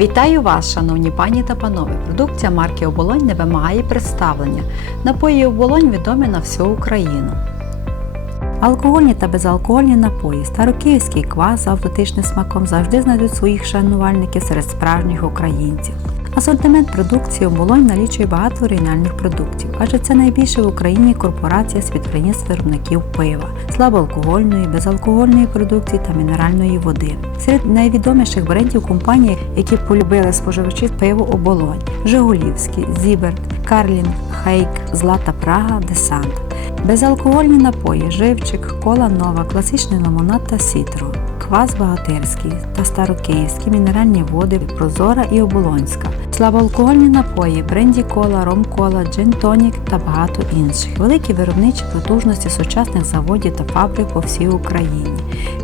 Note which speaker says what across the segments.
Speaker 1: Вітаю вас, шановні пані та панове! Продукція марки Оболонь не вимагає представлення. Напої Оболонь відомі на всю Україну. Алкогольні та безалкогольні напої, старокиївський квас з автотичним смаком завжди знайдуть своїх шанувальників серед справжніх українців. Асортимент продукції оболонь налічує багато оригінальних продуктів, адже це найбільша в Україні корпорація підприємств виробників пива, слабоалкогольної, безалкогольної продукції та мінеральної води. Серед найвідоміших брендів компанії, які полюбили споживачі пиво оболонь: Жигулівський, Зіберт, Карлін, Хейк, Злата Прага, Десант. Безалкогольні напої, живчик, кола нова, класичний лимонад та сітро, квас богатирський та старокиївські, мінеральні води, прозора і оболонська, слабоалкогольні напої, бренді кола, ром кола, джин тонік та багато інших. Великі виробничі потужності сучасних заводів та фабрик по всій Україні.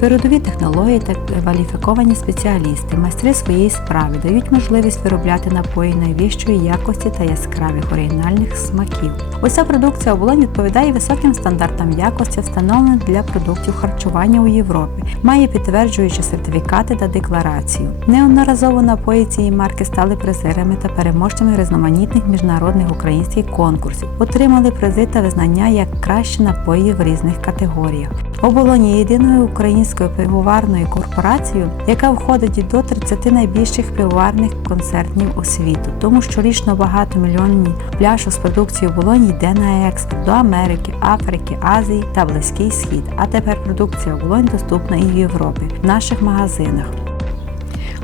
Speaker 1: Передові технології та кваліфіковані спеціалісти, майстри своєї справи дають можливість виробляти напої найвищої якості та яскравих оригінальних смаків. Уся продукція оболонь відповідає високим стандартам якості, встановлених для продуктів харчування у Європі, має підтверджуючі сертифікати та декларацію. Неодноразово напої цієї марки стали призерами та переможцями різноманітних міжнародних українських конкурсів, отримали призи та визнання як кращі напої в різних категоріях. Оболонь є єдиною українською пивоварною корпорацією, яка входить до 30 найбільших пивоварних концертів у світу. Тому щорічно багатомільйонні пляшок з продукцією оболоні йде на експорт до Америки, Африки, Азії та Близький Схід. А тепер продукція оболонь доступна і в Європі в наших магазинах.